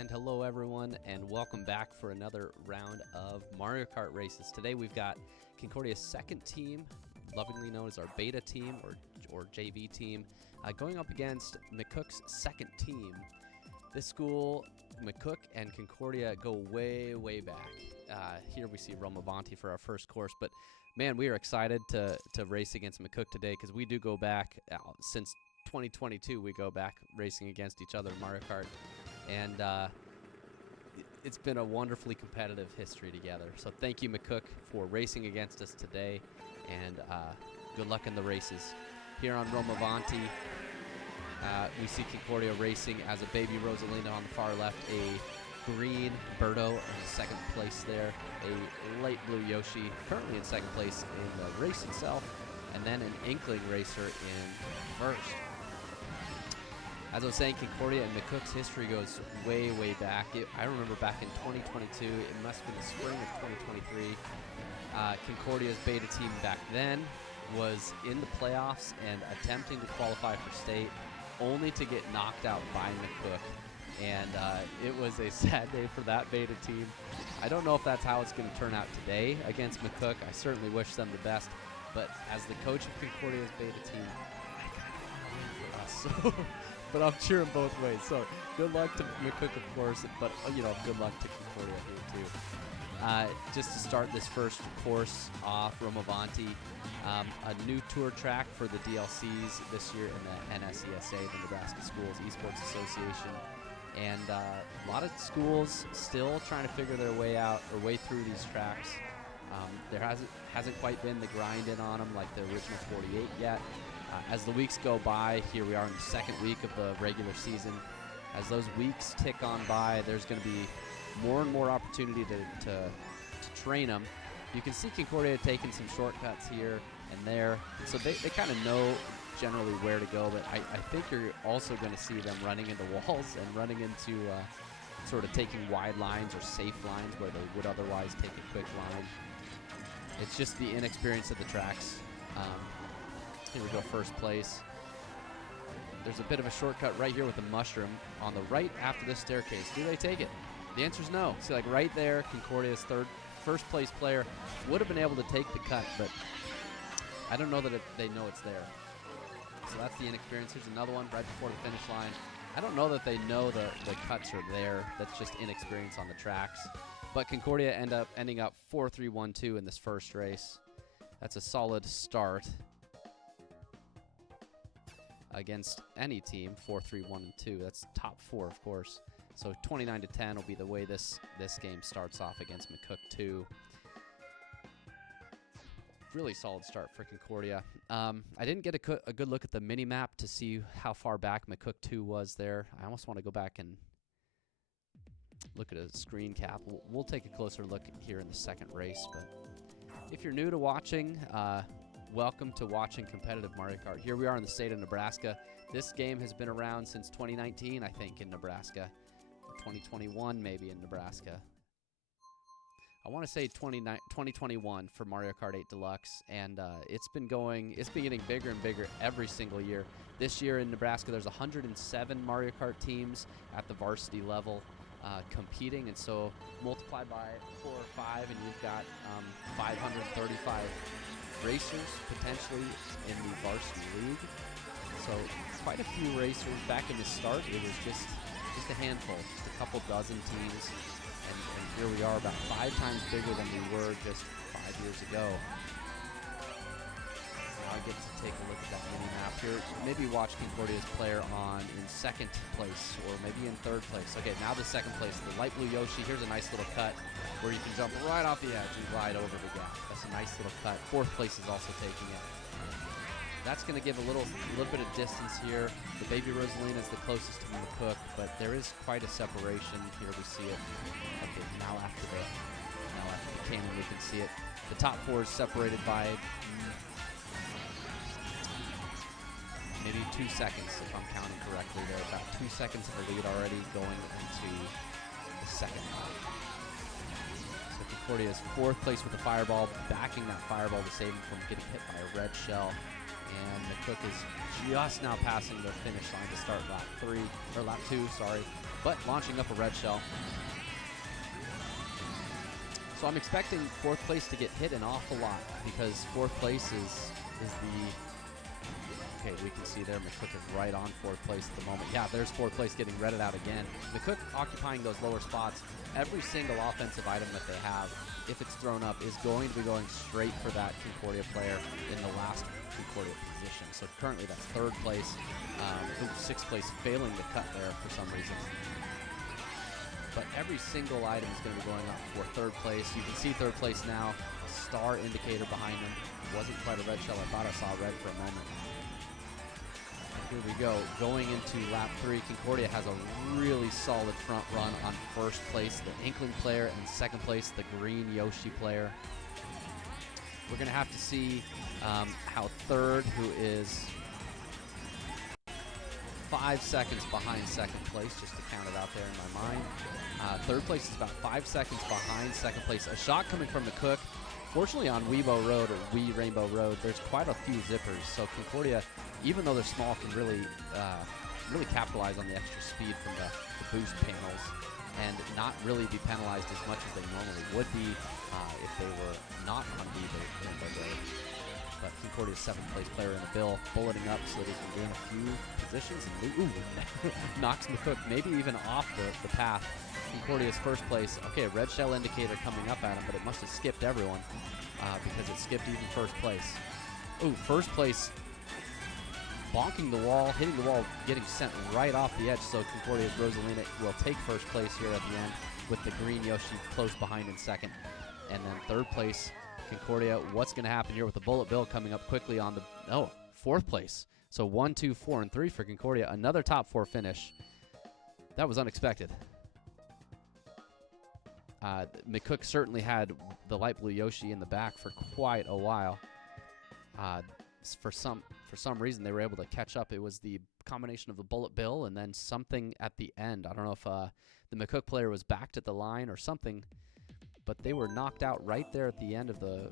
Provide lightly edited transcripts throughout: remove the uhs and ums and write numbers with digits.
And hello everyone, and welcome back for another round of Mario Kart races. Today we've got Concordia's second team, lovingly known as our beta team or JV team, going up against McCook's second team. This school, McCook and Concordia, go way, way back. Here we see Romavanti for our first course, but man, we are excited to race against McCook today because we do go back since 2022. We go back racing against each other in Mario Kart. And it's been a wonderfully competitive history together. So thank you, McCook, for racing against us today, and good luck in the races. Here on Romavanti, we see Concordia racing as a baby Rosalina on the far left, a green Birdo in second place there, a light blue Yoshi currently in second place in the race itself, and then an Inkling racer in first. As I was saying, Concordia and McCook's history goes way, way back. I remember back in 2022, it must have been the spring of 2023, Concordia's beta team back then was in the playoffs and attempting to qualify for state, only to get knocked out by McCook. And it was a sad day for that beta team. I don't know if that's how it's going to turn out today against McCook. I certainly wish them the best. But as the coach of Concordia's beta team, I kind of want to win for us. But I'm cheering both ways. So good luck to McCook, of course, but good luck to Concordia here too. Just to start this first course off, Romavanti, a new tour track for the DLCs this year in the NSESA, the Nebraska Schools Esports Association, and a lot of schools still trying to figure their way out or way through these tracks. There hasn't quite been the grind in on them like the original 48 yet. As the weeks go by, here we are in the second week of the regular season. As those weeks tick on by, there's going to be more and more opportunity to train them. You can see Concordia taking some shortcuts here and there, so they kind of know generally where to go, but I think you're also going to see them running into walls and running into sort of taking wide lines or safe lines where they would otherwise take a quick line. It's just the inexperience of the tracks. Here we go, first place. There's a bit of a shortcut right here with the mushroom on the right after this staircase. Do they take it? The answer is no. See, like right there, Concordia's first place player would have been able to take the cut, but I don't know that they know it's there. So that's the inexperience. Here's another one right before the finish line. I don't know that they know the cuts are there. That's just inexperience on the tracks. But Concordia ending up 4-3-1-2 in this first race. That's a solid start against any team, 4-3-1-2. That's top four, of course. So 29-10 will be the way this game starts off against McCook 2. Really solid start for Concordia. I didn't get a good look at the mini map to see how far back McCook 2 was there. I almost want to go back and look at a screen cap. We'll take a closer look here in the second race. But if you're new to watching, welcome to watching competitive Mario Kart. Here we are in the state of Nebraska. This game has been around since 2019, I think, in Nebraska. Or 2021, maybe, in Nebraska. I want to say 2021 for Mario Kart 8 Deluxe, and it's been getting bigger and bigger every single year. This year in Nebraska, there's 107 Mario Kart teams at the varsity level competing, and so multiplied by 4 or 5, and you've got 535 racers potentially in the varsity league. So quite a few racers. Back in the start, it was just a handful, just a couple dozen teams, and here we are about 5 times bigger than we were just 5 years ago. Now I get to take a look at that mini map here. Maybe watch Concordia's player in second place or maybe in third place. Okay, now the second place, the light blue Yoshi. Here's a nice little cut where you can jump right off the edge and glide over the gap. That's a nice little cut. Fourth place is also taking it. That's going to give a little bit of distance here. The baby Rosalina is the closest to McCook, but there is quite a separation. Here we see it. Now after the cannon, we can see it. The top 4 is separated by maybe 2 seconds, if I'm counting correctly. There about 2 seconds of a lead already going into the second round. So Concordia is 4th place with the fireball, backing that fireball to save him from getting hit by a red shell. And McCook is just now passing the finish line to start lap 2, sorry. but launching up a red shell. So I'm expecting 4th place to get hit an awful lot because 4th place is the... Okay, we can see there McCook is right on 4th place at the moment. Yeah, there's 4th place getting redded out again. McCook occupying those lower spots. Every single offensive item that they have, if it's thrown up, is going to be going straight for that Concordia player in the last Concordia position. So currently that's 3rd place. 6th place failing to cut there for some reason. But every single item is going to be going up for 3rd place. You can see 3rd place now. A star indicator behind him. It wasn't quite a red shell. I thought I saw red for a moment. Here we go. Going into lap 3, Concordia has a really solid front run on 1st place, the Inkling player, and 2nd place, the green Yoshi player. We're going to have to see how 3rd, who is 5 seconds behind 2nd place, just to count it out there in my mind. 3rd place is about 5 seconds behind 2nd place. A shot coming from McCook. Fortunately, on Weebo Road, or Wee Rainbow Road, there's quite a few zippers. So Concordia, even though they're small, can really capitalize on the extra speed from the boost panels and not really be penalized as much as they normally would be if they were not on Wee Rainbow Road. But Concordia's 7th place player in the bill, bulleting up so that he can gain a few positions and knocks McCook maybe even off the path. Concordia's 1st place. Okay, a red shell indicator coming up at him, but it must have skipped everyone because it skipped even 1st place. Ooh, 1st place bonking the wall, hitting the wall, getting sent right off the edge. So Concordia's Rosalina will take 1st place here at the end with the green Yoshi close behind in 2nd. And then 3rd place, Concordia. What's going to happen here with the bullet bill coming up quickly on the 4th place. So 1, 2, 4, and 3 for Concordia. Another top 4 finish. That was unexpected. McCook certainly had the light blue Yoshi in the back for quite a while. For some reason, they were able to catch up. It was the combination of the bullet bill and then something at the end. I don't know if the McCook player was backed at the line or something, but they were knocked out right there at the end of the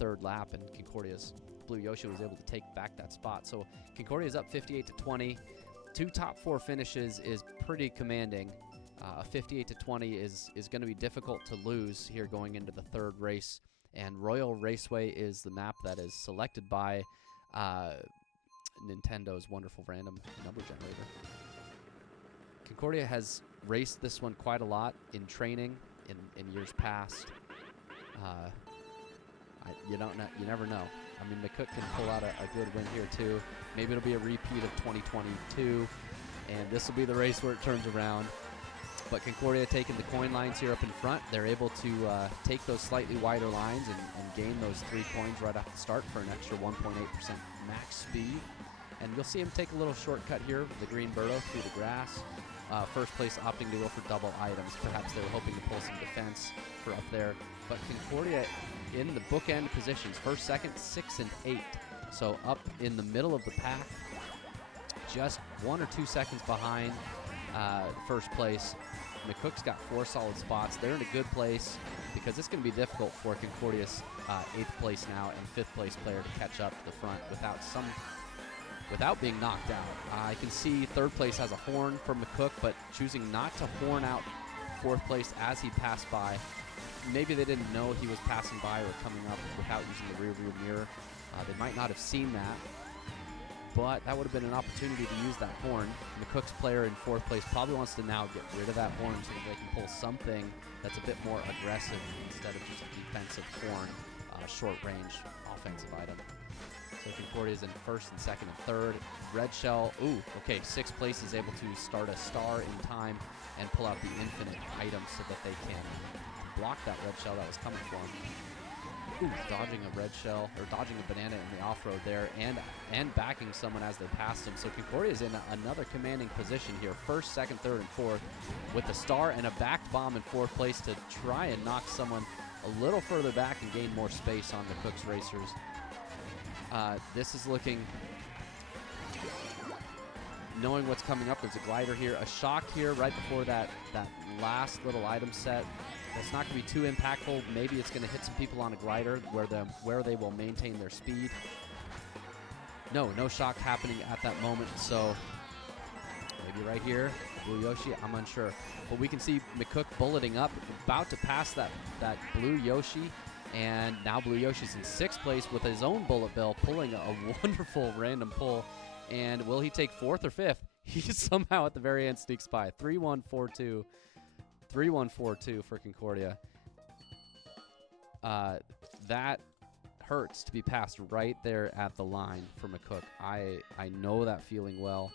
3rd lap, and Concordia's blue Yoshi was able to take back that spot. So Concordia's up 58-20. 2 top 4 finishes is pretty commanding. 58-20 is going to be difficult to lose here going into the 3rd race. And Royal Raceway is the map that is selected by Nintendo's wonderful random number generator. Concordia has raced this one quite a lot in training in years past. You never know. I mean, McCook can pull out a good win here too. Maybe it'll be a repeat of 2022, and this will be the race where it turns around. But Concordia taking the coin lines here up in front. They're able to take those slightly wider lines and gain those 3 coins right off the start for an extra 1.8% max speed. And you'll see him take a little shortcut here, the green Burrow through the grass. 1st place opting to go for double items. Perhaps they were hoping to pull some defense for up there. But Concordia in the bookend positions, 1st, 2nd, 6, and 8. So up in the middle of the pack, just 1 or 2 seconds behind 1st place. McCook's got 4 solid spots. They're in a good place because it's going to be difficult for Concordia's 8th place now and 5th place player to catch up to the front without being knocked out. I can see 3rd place has a horn from McCook, but choosing not to horn out 4th place as he passed by. Maybe they didn't know he was passing by or coming up without using the rear view mirror. They might not have seen that, but that would have been an opportunity to use that horn. McCook's player in 4th place probably wants to now get rid of that horn so that they can pull something that's a bit more aggressive instead of just a defensive horn, short-range offensive item. So Concordia's in 1st and 2nd and 3rd. Red shell, ooh, okay, 6th place is able to start a star in time and pull out the infinite items so that they can block that red shell that was coming for him. Ooh, dodging a red shell, or dodging a banana in the off-road there, and backing someone as they passed him. So Concordia's in another commanding position here, 1st, 2nd, 3rd, and 4th, with a star and a backed bomb in 4th place to try and knock someone a little further back and gain more space on the Cook's Racers. This is looking, knowing what's coming up, there's a glider here, a shock here right before that last little item set. It's not going to be too impactful. Maybe it's going to hit some people on a glider where they will maintain their speed. No shock happening at that moment. So maybe right here, Blue Yoshi, I'm unsure. But we can see McCook bulleting up, about to pass that Blue Yoshi. And now Blue Yoshi's in 6th place with his own bullet bill, pulling a wonderful random pull. And will he take 4th or 5th? He somehow at the very end sneaks by. 3-1-4-2. 3-1-4-2 for Concordia. That hurts to be passed right there at the line for McCook. I know that feeling well,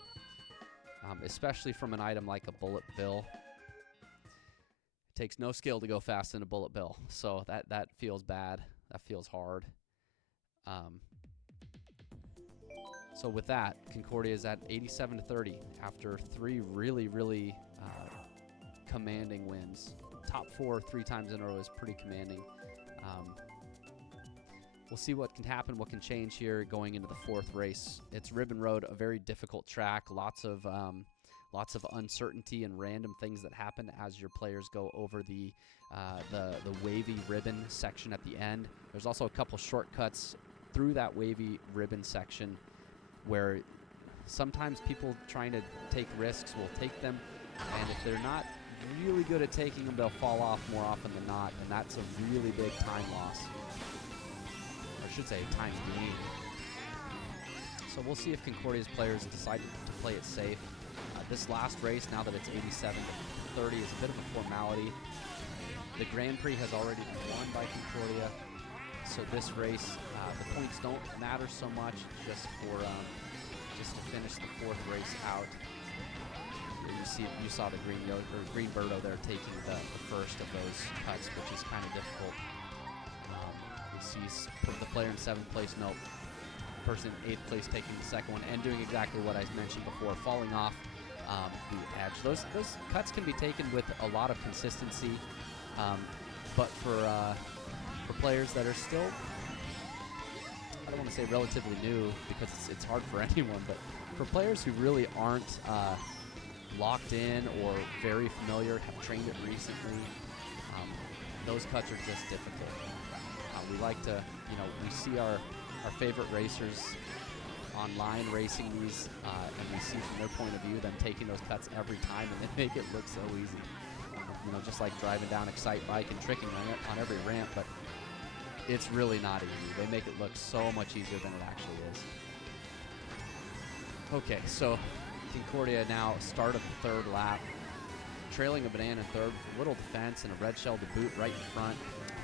especially from an item like a bullet bill. It takes no skill to go fast in a bullet bill, so that feels bad. That feels hard. So with that, Concordia is at 87-30 after 3 really, really commanding wins. Top 4 3 times in a row is pretty commanding. We'll see what can happen, what can change here going into the 4th race. It's Ribbon Road, a very difficult track. Lots of uncertainty and random things that happen as your players go over the wavy ribbon section at the end. There's also a couple shortcuts through that wavy ribbon section where sometimes people trying to take risks will take them, and if they're not really good at taking them, they'll fall off more often than not, and that's a really big time loss. Or I should say time gain. So we'll see if Concordia's players decide to play it safe. This last race, now that it's 87-30, is a bit of a formality. The Grand Prix has already been won by Concordia, so this race, the points don't matter so much, just to finish the 4th race out. You saw the green Birdo there taking the first of those cuts, which is kind of difficult. We see the player in 7th place, nope. Person in 8th place taking the second one and doing exactly what I mentioned before, falling off the edge. Those cuts can be taken with a lot of consistency, but for players that are still, I don't want to say relatively new because it's hard for anyone, but for players who really aren't locked in or very familiar, have trained it recently, those cuts are just difficult. We like to, we see our favorite racers online racing these, and we see from their point of view them taking those cuts every time, and they make it look so easy. Just like driving down Excite Bike and tricking on every ramp, but it's really not easy. They make it look so much easier than it actually is. Okay, so Concordia now start of the 3rd lap, trailing a banana in 3rd, little defense and a red shell to boot right in front.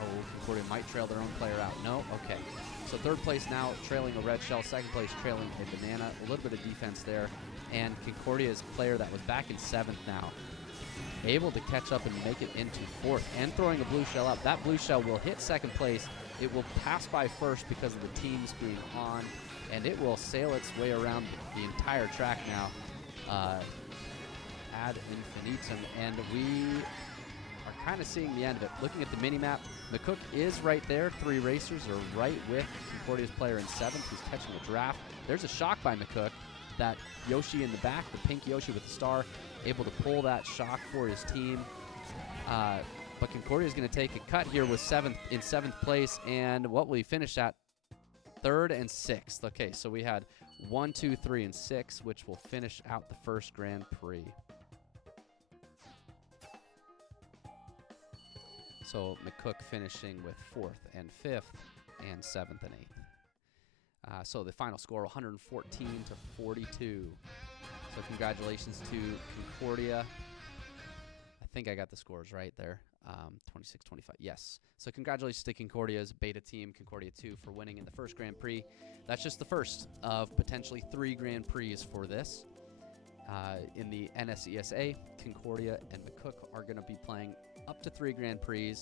Oh, Concordia might trail their own player out. No? Okay. So 3rd place now trailing a red shell, 2nd place trailing a banana, a little bit of defense there, and Concordia's player that was back in 7th now, able to catch up and make it into 4th, and throwing a blue shell up. That blue shell will hit 2nd place. It will pass by 1st because of the teams being on, and it will sail its way around the entire track now, ad infinitum, and we are kind of seeing the end of it. Looking at the mini-map, McCook is right there. 3 racers are right with Concordia's player in 7th, who's catching a draft. There's a shock by McCook. That Yoshi in the back, the pink Yoshi with the star, able to pull that shock for his team. But Concordia is going to take a cut here with 7th place, and what will he finish at? 3rd and 6th. Okay, so we had 1, 2, 3, and 6, which will finish out the first Grand Prix. So McCook finishing with 4th and 5th and 7th and 8th. So the final score, 114-42. So congratulations to Concordia. I think I got the scores right there. 26-25, yes. So congratulations to Concordia's beta team, Concordia 2, for winning in the first Grand Prix. That's just the first of potentially 3 Grand Prix for this. In the NSESA, Concordia and McCook are going to be playing up to 3 Grand Prix.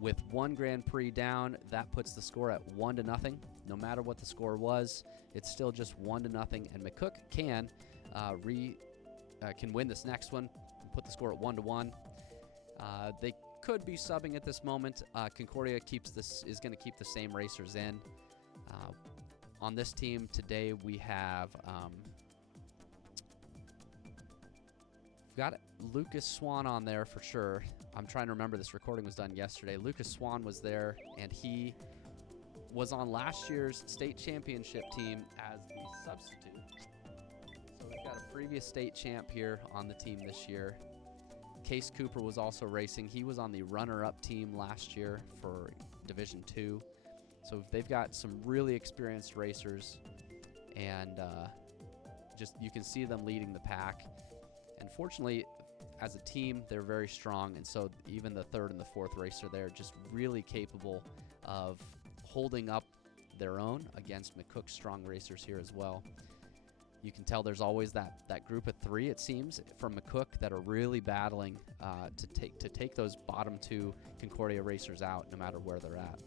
With 1 Grand Prix down, that puts the score at 1-0. No matter what the score was, it's still just 1-0, and McCook can win this next one and put the score at 1-1. They could be subbing at this moment. Concordia is going to keep the same racers in. On this team today, we have got Lucas Swan on there for sure. I'm trying to remember, this recording was done yesterday. Lucas Swan was there, and he was on last year's state championship team as the substitute. So we've got a previous state champ here on the team this year. Case Cooper was also racing. He was on the runner-up team last year for Division II. So they've got some really experienced racers, and just you can see them leading the pack. And fortunately, as a team, they're very strong, and so even the third and the fourth racer there just really capable of holding up their own against McCook's strong racers here as well. You can tell there's always that group of three, it seems, from McCook that are really battling to take those bottom two Concordia racers out no matter where they're at.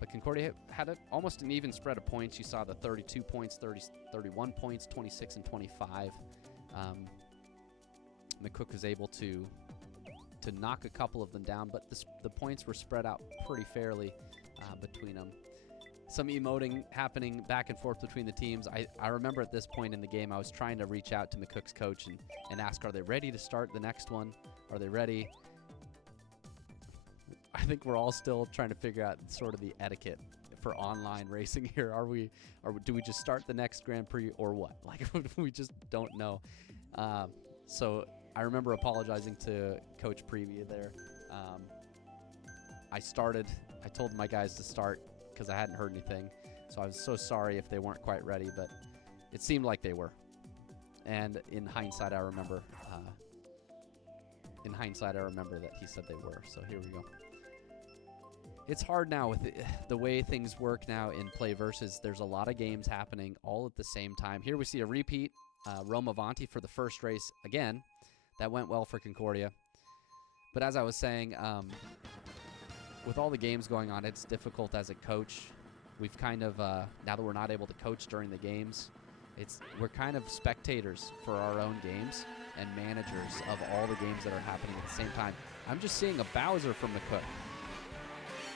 But Concordia had almost an even spread of points. You saw the 32 points, 31 points, 26 and 25. McCook was able to knock a couple of them down, but the points were spread out pretty fairly between them. Some emoting happening back and forth between the teams. I remember at this point in the game, I was trying to reach out to McCook's coach and ask, are they ready to start the next one? Are they ready? I think we're all still trying to figure out sort of the etiquette for online racing here. Do we just start the next Grand Prix or what? Like, we just don't know. So I remember apologizing to Coach Preview there. I told my guys to start because I hadn't heard anything. So I was so sorry if they weren't quite ready, but it seemed like they were. And in hindsight, I remember that he said they were. So here we go. It's hard now with the way things work now in Play Versus. There's a lot of games happening all at the same time. Here we see a repeat. Rome Avanti for the first race again. That went well for Concordia. But as I was saying, with all the games going on, it's difficult as a coach. We've kind of, now that we're not able to coach during the games, we're kind of spectators for our own games and managers of all the games that are happening at the same time. I'm just seeing a Bowser from McCook.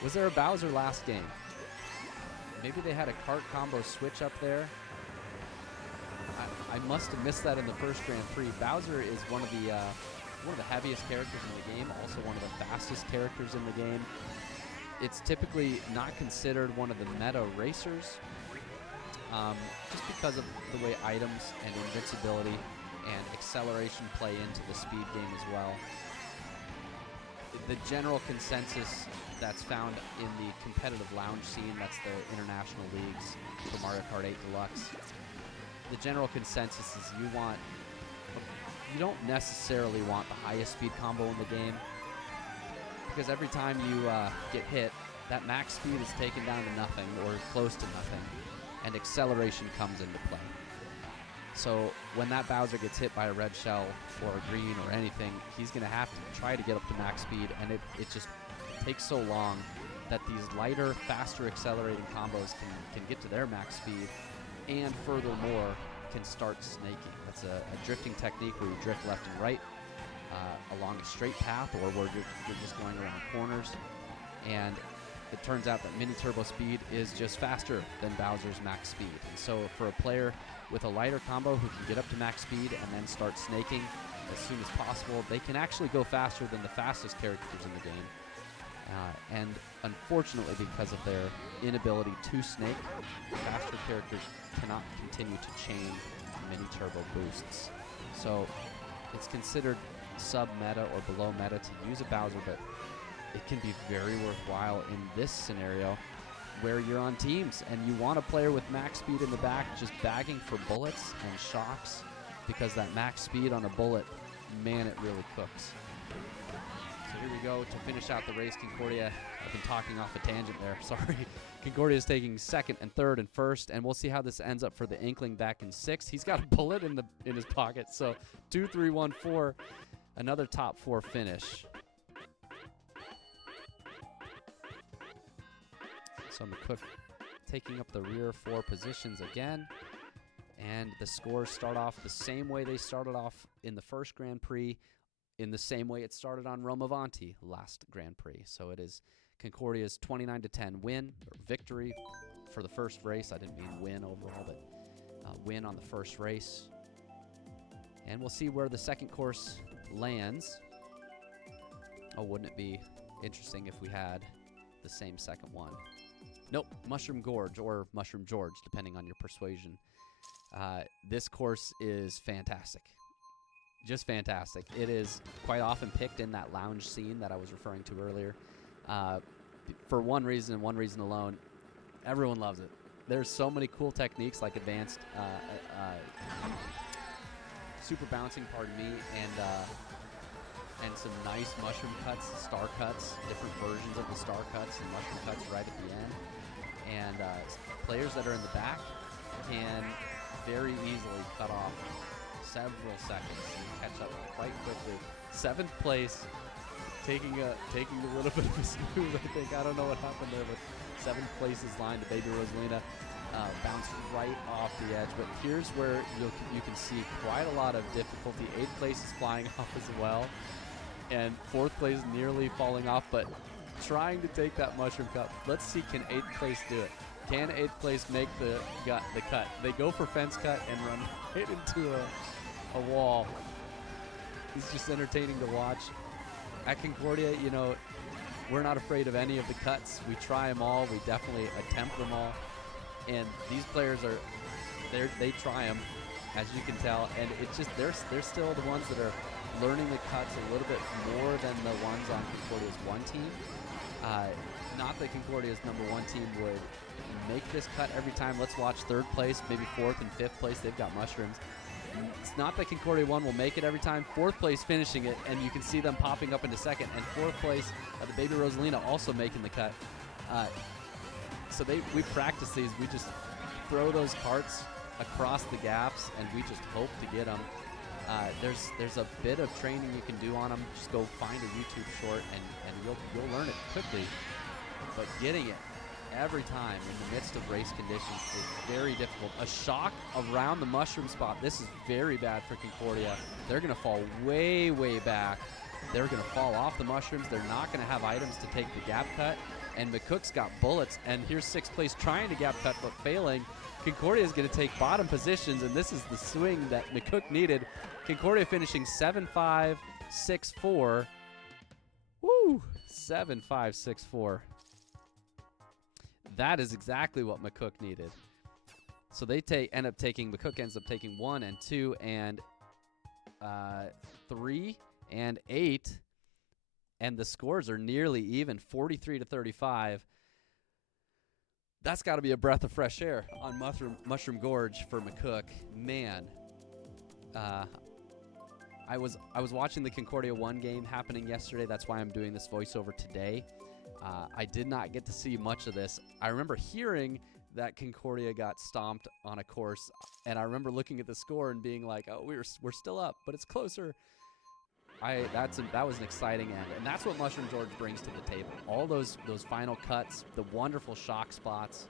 Was there a Bowser last game? Maybe they had a cart combo switch up there. I must have missed that in the first Grand Prix. Bowser is one of the heaviest characters in the game, also one of the fastest characters in the game. It's typically not considered one of the meta racers, just because of the way items and invincibility and acceleration play into the speed game as well. The general consensus that's found in the competitive lounge scene, that's the international leagues for Mario Kart 8 Deluxe, the general consensus is you don't necessarily want the highest speed combo in the game, because every time you get hit, that max speed is taken down to nothing or close to nothing, and acceleration comes into play. So when that Bowser gets hit by a red shell or a green or anything, he's going to have to try to get up to max speed, and it just takes so long that these lighter, faster accelerating combos can get to their max speed, and furthermore can start snaking. That's a drifting technique where you drift left and right along a straight path, or where you're just going around corners. And it turns out that mini turbo speed is just faster than Bowser's max speed. And so for a player with a lighter combo who can get up to max speed and then start snaking as soon as possible, they can actually go faster than the fastest characters in the game. And unfortunately, because of their inability to snake, faster characters cannot continue to chain mini turbo boosts. So it's considered sub-meta or below meta to use a Bowser, but it can be very worthwhile in this scenario where you're on teams and you want a player with max speed in the back just bagging for bullets and shocks, because that max speed on a bullet, man, it really cooks. So here we go to finish out the race. Concordia, I've been talking off a tangent there, sorry. Concordia is taking second and third and first, and we'll see how this ends up for the Inkling back in sixth. He's got a bullet in his pocket, so 2, 3, 1, 4, another top 4 finish. So McCook taking up the rear 4 positions again, and the scores start off the same way they started off in the first Grand Prix, in the same way it started on Rome Avanti last Grand Prix. So it is Concordia's 29-10 win, or victory for the first race. I didn't mean win overall, but win on the first race. And we'll see where the second course lands. Oh, wouldn't it be interesting if we had the same second one? Nope, Mushroom Gorge or Mushroom George, depending on your persuasion. This course is fantastic. Just fantastic. It is quite often picked in that lounge scene that I was referring to earlier. For one reason and one reason alone, everyone loves it. There's so many cool techniques like advanced super bouncing, pardon me, and some nice mushroom cuts, star cuts, different versions of the star cuts and mushroom cuts right at the end. And players that are in the back can very easily cut off several seconds and catch up quite quickly. 7th place, taking a little bit of a snooze, I think. I don't know what happened there, but 7th place is line to Baby Rosalina. Bounced right off the edge, but here's where you can see quite a lot of difficulty. 8th place is flying off as well, and 4th place nearly falling off, but trying to take that mushroom cut. Let's see, can 8th place do it? Can 8th place make the cut? They go for fence cut and run right into a wall. It's just entertaining to watch. At Concordia, you know, we're not afraid of any of the cuts. We try them all. We definitely attempt them all. And these players they try them, as you can tell, and it's just they're still the ones that are learning the cuts a little bit more than the ones on Concordia's 1 team. Not that Concordia's number 1 team would make this cut every time. Let's watch 3rd place, maybe 4th and 5th place. They've got mushrooms. It's not that Concordia 1 will make it every time. 4th place finishing it, and you can see them popping up into 2nd. And 4th place, the Baby Rosalina also making the cut. So we practice these. We just throw those carts across the gaps, and we just hope to get them. There's a bit of training you can do on them. Just go find a YouTube short, and you'll learn it quickly. But getting it every time in the midst of race conditions is very difficult. A shock around the mushroom spot. This is very bad for Concordia. They're going to fall way, way back. They're going to fall off the mushrooms. They're not going to have items to take the gap cut. And McCook's got bullets, and here's 6th place trying to gap cut but failing. Concordia is going to take bottom positions, and this is the swing that McCook needed. Concordia finishing 7-5, 6-4. Woo! 7-5, 6-4. That is exactly what McCook needed. So they McCook ends up taking 1 and 2 and 3 and 8. And the scores are nearly even, 43-35. That's got to be a breath of fresh air on Mushroom Gorge for McCook. Man, I was watching the Concordia 1 game happening yesterday. That's why I'm doing this voiceover today. I did not get to see much of this. I remember hearing that Concordia got stomped on a course, and I remember looking at the score and being like, "Oh, we're still up, but it's closer." That was an exciting end, and that's what Mushroom Gorge brings to the table. All those final cuts, the wonderful shock spots.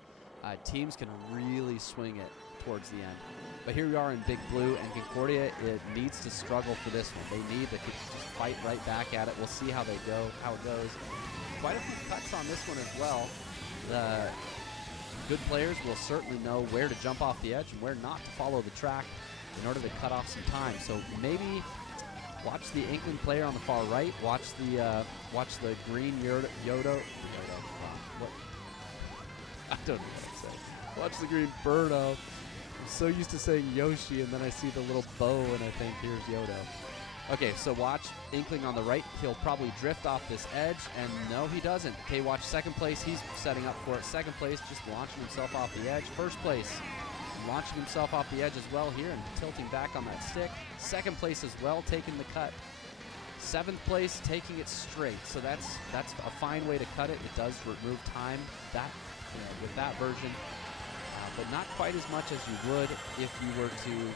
Teams can really swing it towards the end. But here we are in Big Blue, and Concordia, it needs to struggle for this one. They need to just fight right back at it. We'll see how it goes. Quite a few cuts on this one as well. The good players will certainly know where to jump off the edge and where not to follow the track in order to cut off some time. So maybe watch the Inkling player on the far right. Watch the green Yodo. What? I don't know what to say. Watch the green Birdo. I'm so used to saying Yoshi, and then I see the little bow, and I think here's Yodo. Okay, so watch Inkling on the right. He'll probably drift off this edge, and no, he doesn't. Okay, watch 2nd place. He's setting up for it. 2nd place, just launching himself off the edge. 1st place, launching himself off the edge as well here and tilting back on that stick. 2nd place as well, taking the cut. 7th place, taking it straight. So that's a fine way to cut it. It does remove time with that version, but not quite as much as you would if you were to.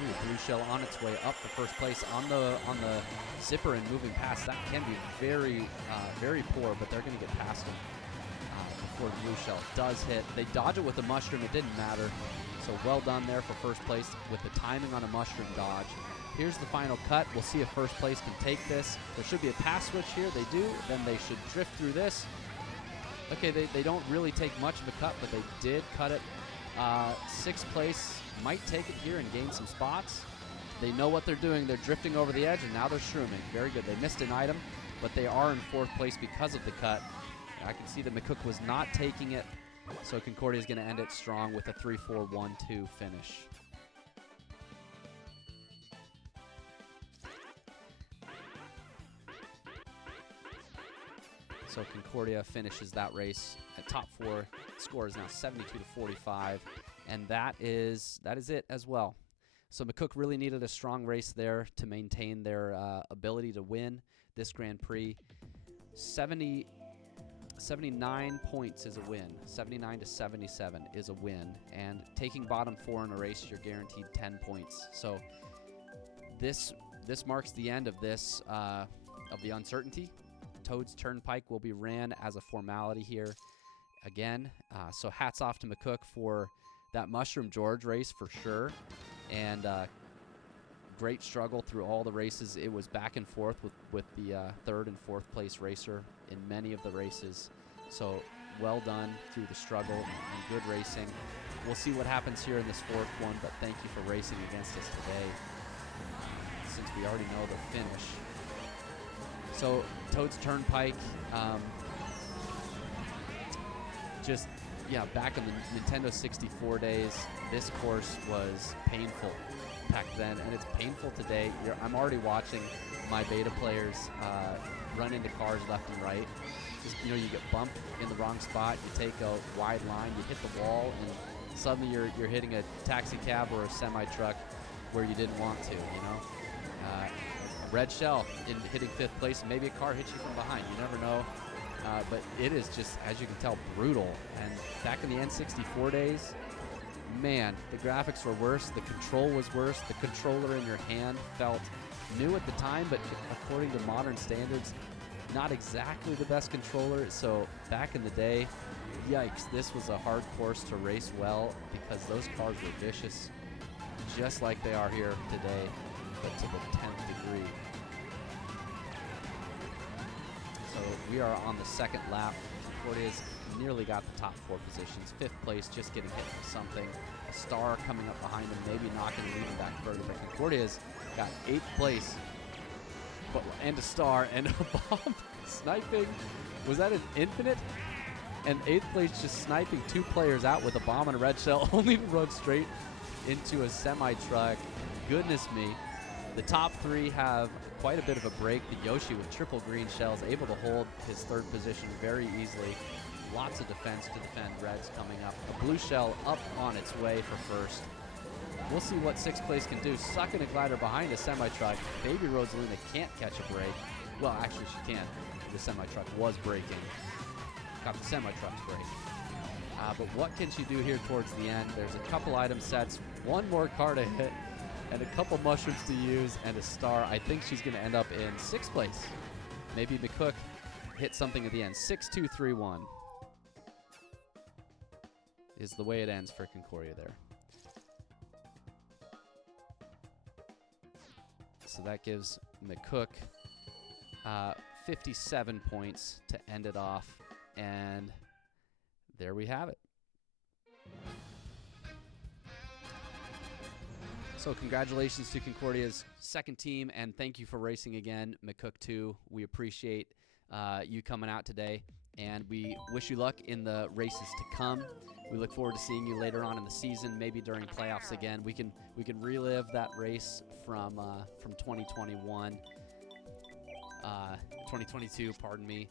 Blue Shell on its way up for 1st place on the zipper and moving past. That can be very, very poor, but they're going to get past him before Blue Shell does hit. They dodge it with a mushroom. It didn't matter. So well done there for 1st place with the timing on a mushroom dodge. Here's the final cut. We'll see if 1st place can take this. There should be a pass switch here. They do. Then they should drift through this. Okay, they don't really take much of a cut, but they did cut it. 6th place might take it here and gain some spots. They know what they're doing. They're drifting over the edge, and now they're shrooming. Very good. They missed an item, but they are in 4th place because of the cut. I can see that McCook was not taking it So Concordia is going to end it strong with a 3-4-1-2 finish. So Concordia finishes that race at top 4. Score is now 72-45, and that is it as well. So McCook really needed a strong race there to maintain their ability to win this Grand Prix. 79 points is a win. 79-77 is a win, and taking bottom 4 in a race, you're guaranteed 10 points. So this marks the end of this of the uncertainty. Toad's Turnpike will be ran as a formality here again. So hats off to McCook for that Mushroom George race for sure. And great struggle through all the races. It was back and forth with the 3rd and 4th place racer in many of the races. So well done through the struggle and good racing. We'll see what happens here in this 4th one, but thank you for racing against us today, since we already know the finish. So Toad's Turnpike, back in the Nintendo 64 days, this course was painful back then, and it's painful today. I'm already watching my beta players run into cars left and right. Just, you get bumped in the wrong spot, you take a wide line, you hit the wall, and suddenly you're hitting a taxi cab or a semi-truck where you didn't want to, Red Shell in hitting 5th place, and maybe a car hits you from behind. You never know. But it is just, as you can tell, brutal. And back in the N64 days, man, the graphics were worse. The control was worse. The controller in your hand felt new at the time, but according to modern standards, not exactly the best controller. So back in the day, yikes, this was a hard course to race well because those cars were vicious, just like they are here today, but to the 10th degree. So we are on the 2nd lap. Concordia's nearly got the top 4 positions. 5th place, just getting hit with something. A star coming up behind him, maybe knocking him even back further. But Concordia's got 8th place, and a star, and a bomb sniping. Was that an infinite? And 8th place just sniping 2 players out with a bomb and a red shell, only to run straight into a semi-truck. Goodness me. The top 3 have quite a bit of a break. The Yoshi with triple green shells able to hold his 3rd position very easily. Lots of defense to defend Reds coming up. A blue shell up on its way for 1st. We'll see what 6th place can do. Sucking a glider behind a semi-truck. Baby Rosalina can't catch a break. Well, actually she can. The semi-truck was braking. Got the semi-truck's break. But what can she do here towards the end? There's a couple item sets, 1 more car to hit, and a couple mushrooms to use, and a star. I think she's going to end up in 6th place. Maybe McCook hit something at the end. 6-2-3-1 is the way it ends for Concordia there. So that gives McCook 57 points to end it off, and there we have it. So congratulations to Concordia's 2nd team, and thank you for racing again, McCook too. We appreciate you coming out today, and we wish you luck in the races to come. We look forward to seeing you later on in the season, maybe during playoffs again. We can relive that race from 2021, 2022. Pardon me.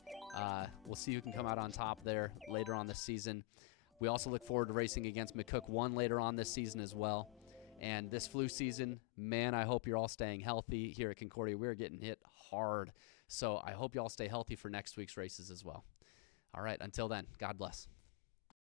We'll see who can come out on top there later on this season. We also look forward to racing against McCook 1 later on this season as well. And this flu season, man, I hope you're all staying healthy. Here at Concordia, we're getting hit hard. So I hope you all stay healthy for next week's races as well. All right, until then, God bless.